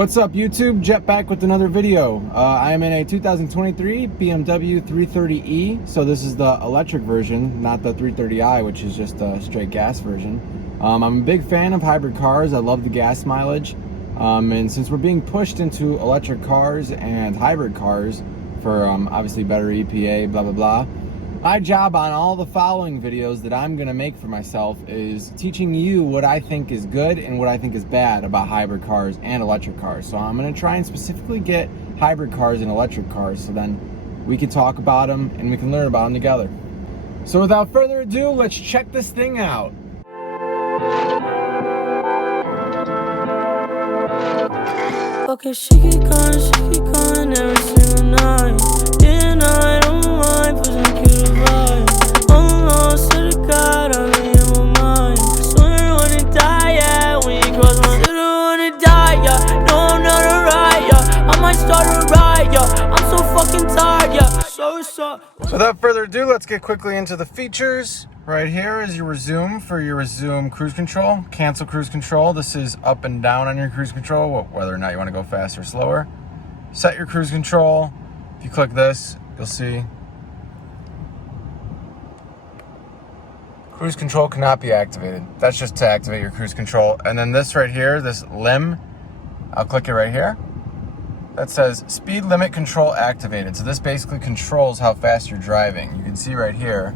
What's up YouTube? Jet back with another video. I am in a 2023 BMW 330e. So this is the electric version, not the 330i, which is just a straight gas version. I'm a big fan of hybrid cars. I love the gas mileage. And since we're being pushed into electric cars and hybrid cars for obviously better EPA, blah, blah, blah, my job on all the following videos that I'm gonna make for myself is teaching you what I think is good and what I think is bad about hybrid cars and electric cars. So I'm gonna try and specifically get hybrid cars and electric cars so then we can talk about them and we can learn about them together. So without further ado, let's check this thing out. Okay, she keep calling every single night. And I don't mind pushing cute vibe. Almost to the God, I'm in my mind. Swear I wanna die, yeah. When you cross my swear I wanna die, yeah. No, I'm not alright, yeah. I might start a riot, yeah. I'm so fucking tired, yeah. So Without further ado, let's get quickly into the features. Right here is your resume for your resume cruise control. Cancel cruise control. This is up and down on your cruise control, whether or not you want to go faster or slower. Set your cruise control. If you click this, you'll see cruise control cannot be activated. That's just to activate your cruise control. And then this right here, this limb, I'll click it right here. That says speed limit control activated. So this basically controls how fast you're driving. You can see right here,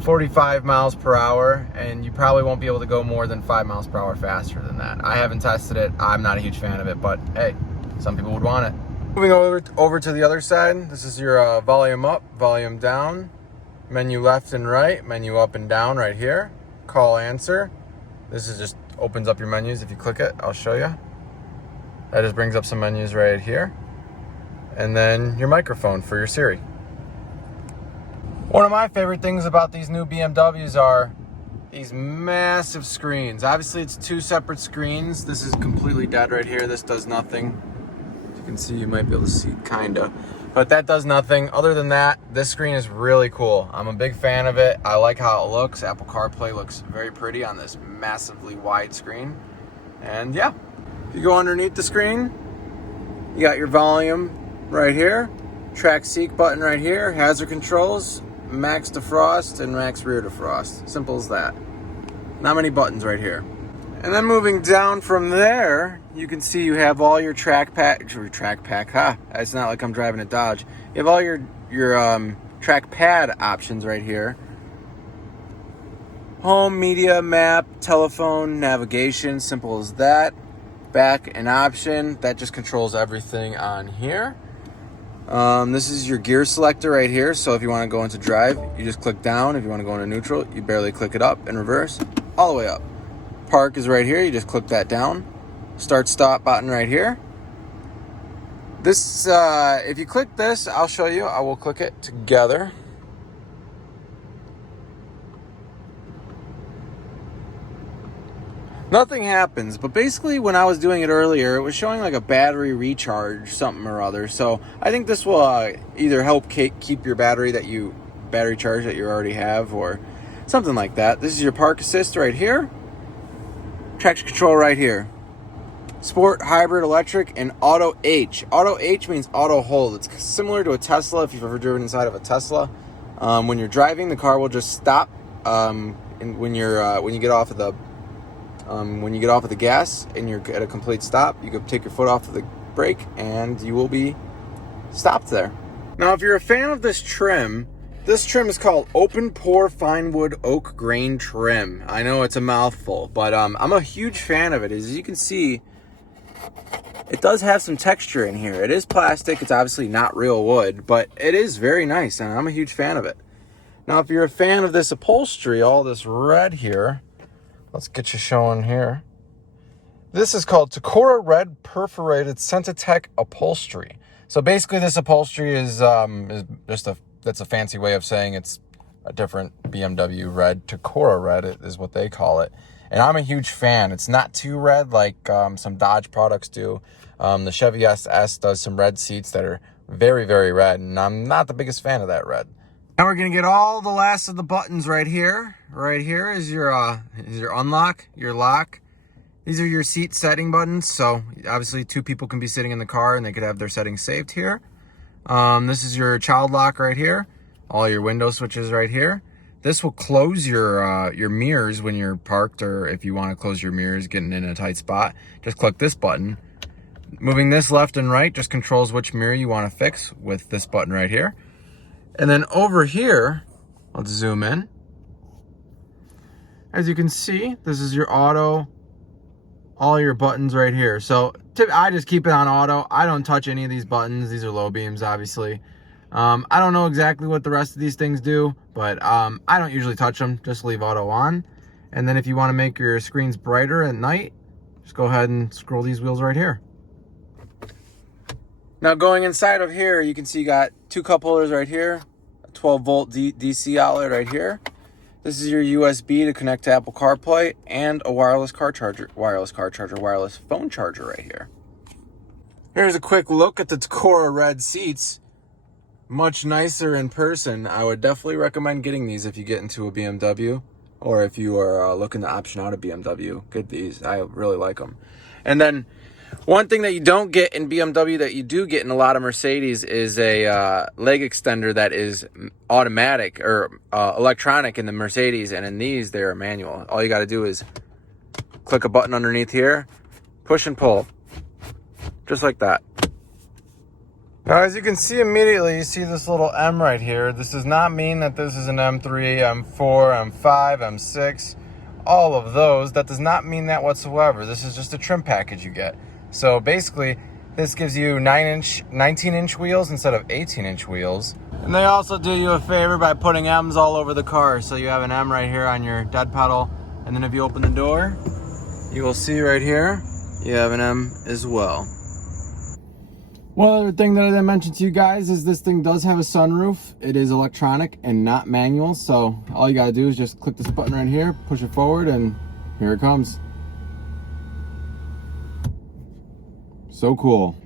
45 miles per hour, and you probably won't be able to go more than 5 miles per hour faster than that. I haven't tested it. I'm not a huge fan of it, but hey, some people would want it. Moving over to the other side, this is your volume up, volume down, menu left and right, menu up and down right here, call answer. This is just opens up your menus. If you click it, I'll show you. That just brings up some menus right here. And then your microphone for your Siri. One of my favorite things about these new BMWs are these massive screens. Obviously it's two separate screens. This is completely dead right here. This does nothing. As you can see, you might be able to see kinda, but that does nothing. Other than that, this screen is really cool. I'm a big fan of it. I like how it looks. Apple CarPlay looks very pretty on this massively wide screen. And yeah, if you go underneath the screen, you got your volume right here, track seek button right here, hazard controls, max defrost and max rear defrost. Simple as that. Not many buttons right here. And then moving down from there, you can see you have all your track pack. It's not like I'm driving a Dodge. You have all your trackpad options right here. Home, media, map, telephone, navigation. Simple as that. Back an option that just controls everything on here. This is your gear selector right here. So if you want to go into drive, you just click down. If you want to go into neutral, you barely click it up and reverse all the way up. Park is right here. You just click that down. Start stop button right here. This, if you click this, I'll show you. I will click it together. Nothing happens, but basically when I was doing it earlier, it was showing like a battery recharge, something or other. So I think this will either help keep your battery charge that you already have, or something like that. This is your park assist right here, traction control right here, sport, hybrid, electric, and auto H. Auto H means auto hold. It's similar to a Tesla. If you've ever driven inside of a Tesla, when you're driving, the car will just stop. And when you get off of the gas and you're at a complete stop, you can take your foot off of the brake and you will be stopped there. Now, if you're a fan of this trim is called Open Pore Fine Wood Oak Grain Trim. I know it's a mouthful, but I'm a huge fan of it. As you can see, it does have some texture in here. It is plastic. It's obviously not real wood, but it is very nice, and I'm a huge fan of it. Now, if you're a fan of this upholstery, all this red here, let's get you showing here. This is called Tacora Red Perforated Centitech Upholstery. So basically this upholstery is just that's a fancy way of saying it's a different BMW red. Tacora Red is what they call it. And I'm a huge fan. It's not too red like some Dodge products do. The Chevy SS does some red seats that are very, very red, and I'm not the biggest fan of that red. Now we're gonna get all the last of the buttons right here. Right here is your unlock, your lock, These are your seat setting buttons. So obviously 2 people can be sitting in the car and they could have their settings saved here. This is your child lock right here. All your window switches right here. This will close your mirrors when you're parked, or if you want to close your mirrors getting in a tight spot, just click this button. Moving this left and right just controls which mirror you want to fix with this button right here. And then over here, let's zoom in. As you can see, this is your auto, all your buttons right here. So I just keep it on auto. I don't touch any of these buttons. These are low beams, obviously. I don't know exactly what the rest of these things do, but I don't usually touch them. Just leave auto on. And then if you want to make your screens brighter at night, just go ahead and scroll these wheels right here. Now going inside of here, you can see you got 2 cup holders right here, a 12-volt DC outlet right here. This is your USB to connect to Apple CarPlay, and a wireless phone charger right here. Here's a quick look at the Tacora red seats. Much nicer in person. I would definitely recommend getting these if you get into a BMW, or if you are looking to option out a BMW, get these. I really like them. And then one thing that you don't get in BMW that you do get in a lot of Mercedes is a leg extender that is automatic or electronic in the Mercedes, and in these they are manual. All you got to do is click a button underneath here, push and pull, just like that. Now, as you can see immediately, you see this little M right here. This does not mean that this is an M3, M4, M5, M6, all of those. That does not mean that whatsoever. This is just a trim package you get. So basically, this gives you 19-inch wheels instead of 18-inch wheels. And they also do you a favor by putting M's all over the car. So you have an M right here on your dead pedal. And then if you open the door, you will see right here, you have an M as well. One other thing that I didn't mention to you guys is this thing does have a sunroof. It is electronic and not manual, so all you gotta do is just click this button right here, push it forward, and here it comes. So cool.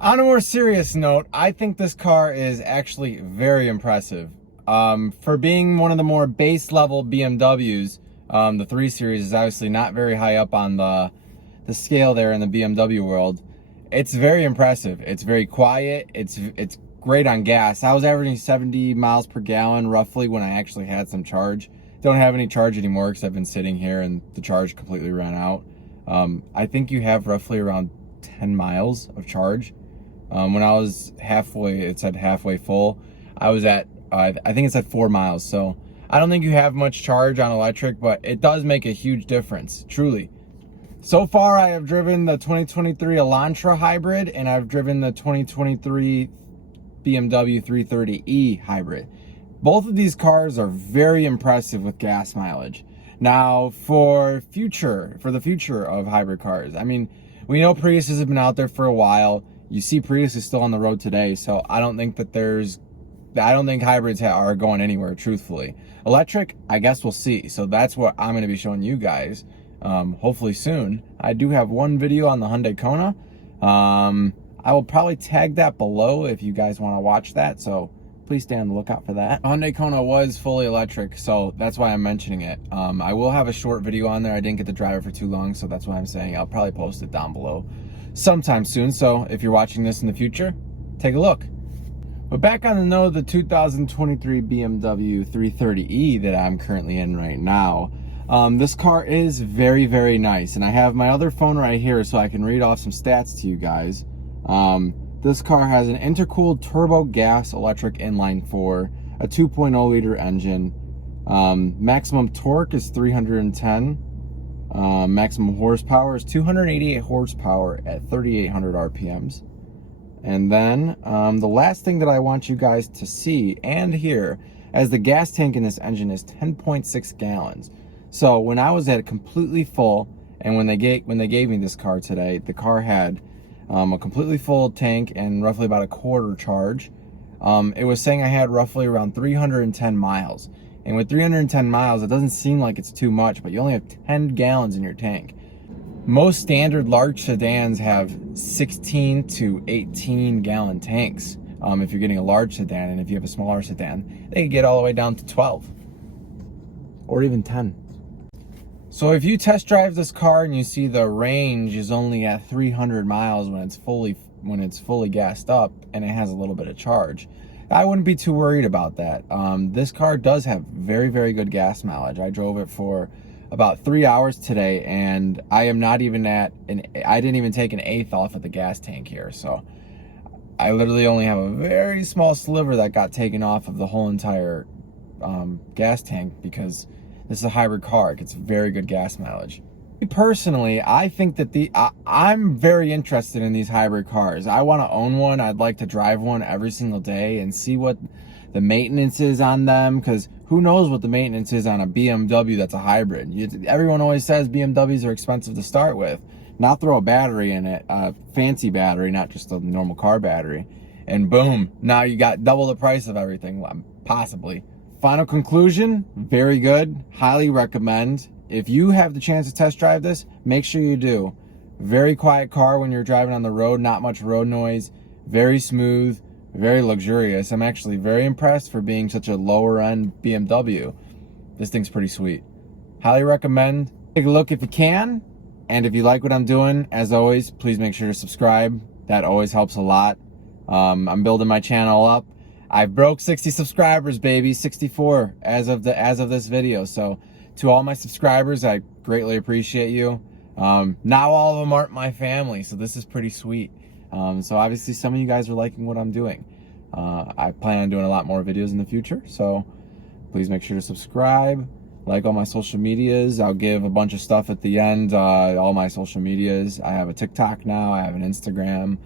On a more serious note, I think this car is actually very impressive. For being one of the more base level BMWs, the 3 Series is obviously not very high up on the scale there in the BMW world. It's very impressive. It's very quiet. It's great on gas. I was averaging 70 miles per gallon roughly when I actually had some charge. Don't have any charge anymore because I've been sitting here and the charge completely ran out. I think you have roughly around 10 miles of charge. When I was halfway, it said halfway full. I was at, I think it said 4 miles. So I don't think you have much charge on electric, but it does make a huge difference, truly. So far, I have driven the 2023 Elantra hybrid, and I've driven the 2023 BMW 330e hybrid. Both of these cars are very impressive with gas mileage. Now, for the future of hybrid cars, I mean, we know Priuses have been out there for a while. You see Prius is still on the road today, so I don't think hybrids are going anywhere, truthfully. Electric, I guess we'll see. So that's what I'm going to be showing you guys. Hopefully soon. I do have one video on the Hyundai Kona. I will probably tag that below if you guys want to watch that, so please stay on the lookout for that. Hyundai Kona was fully electric, so that's why I'm mentioning it. I will have a short video on there. I didn't get to drive it for too long, so that's why I'm saying I'll probably post it down below sometime soon. So if you're watching this in the future, take a look. But back on the note of the 2023 BMW 330e that I'm currently in right now. This car is very, very nice, and I have my other phone right here so I can read off some stats to you guys. This car has an intercooled turbo gas electric inline 4, a 2.0 liter engine. Maximum torque is 310. Maximum horsepower is 288 horsepower at 3,800 RPMs. And then the last thing that I want you guys to see and hear, as the gas tank in this engine is 10.6 gallons. So when I was at completely full, and when they gave me this car today, the car had a completely full tank and roughly about a quarter charge. It was saying I had roughly around 310 miles. And with 310 miles, it doesn't seem like it's too much, but you only have 10 gallons in your tank. Most standard large sedans have 16 to 18 gallon tanks. If you're getting a large sedan, and if you have a smaller sedan, they can get all the way down to 12 or even 10. So if you test drive this car and you see the range is only at 300 miles when it's fully gassed up and it has a little bit of charge, I wouldn't be too worried about that. This car does have very, very good gas mileage. I drove it for about 3 hours today, and I am not even I didn't even take an eighth off of the gas tank here. So I literally only have a very small sliver that got taken off of the whole entire gas tank, because this is a hybrid car. It gets very good gas mileage. Personally, I think that I'm very interested in these hybrid cars. I want to own one. I'd like to drive one every single day and see what the maintenance is on them, because who knows what the maintenance is on a BMW that's a hybrid. Everyone always says BMWs are expensive to start with. Now throw a battery in it, a fancy battery, not just a normal car battery, and boom, now you got double the price of everything, possibly. Final conclusion, very good, highly recommend. If you have the chance to test drive this, make sure you do. Very quiet car when you're driving on the road, not much road noise, very smooth, very luxurious. I'm actually very impressed for being such a lower end BMW. This thing's pretty sweet. Highly recommend. Take a look if you can. And if you like what I'm doing, as always, please make sure to subscribe. That always helps a lot. I'm building my channel up. I broke 60 subscribers, baby. 64 as of this video. So to all my subscribers, I greatly appreciate you. Now all of them aren't my family, so this is pretty sweet. So obviously some of you guys are liking what I'm doing. I plan on doing a lot more videos in the future, so please make sure to subscribe, like all my social medias. I'll give a bunch of stuff at the end, all my social medias. I have a TikTok now, I have an Instagram,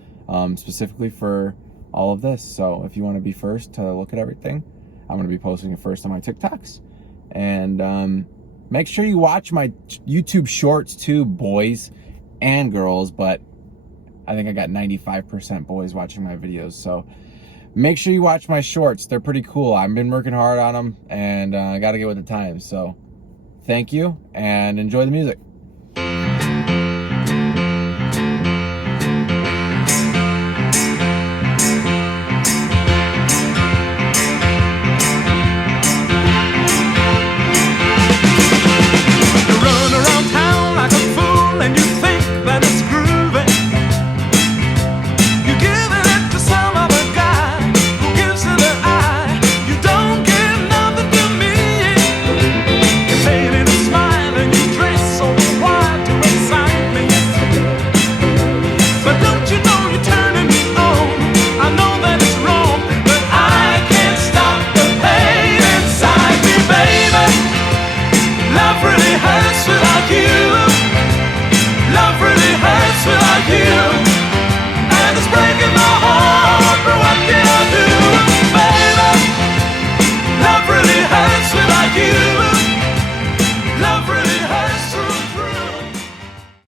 specifically for all of this. So if you want to be first to look at everything, I'm going to be posting it first on my TikToks. And make sure you watch my YouTube shorts too, boys and girls, but I think I got 95% boys watching my videos. So make sure you watch my shorts. They're pretty cool. I've been working hard on them, and I got to get with the times. So thank you, and enjoy the music.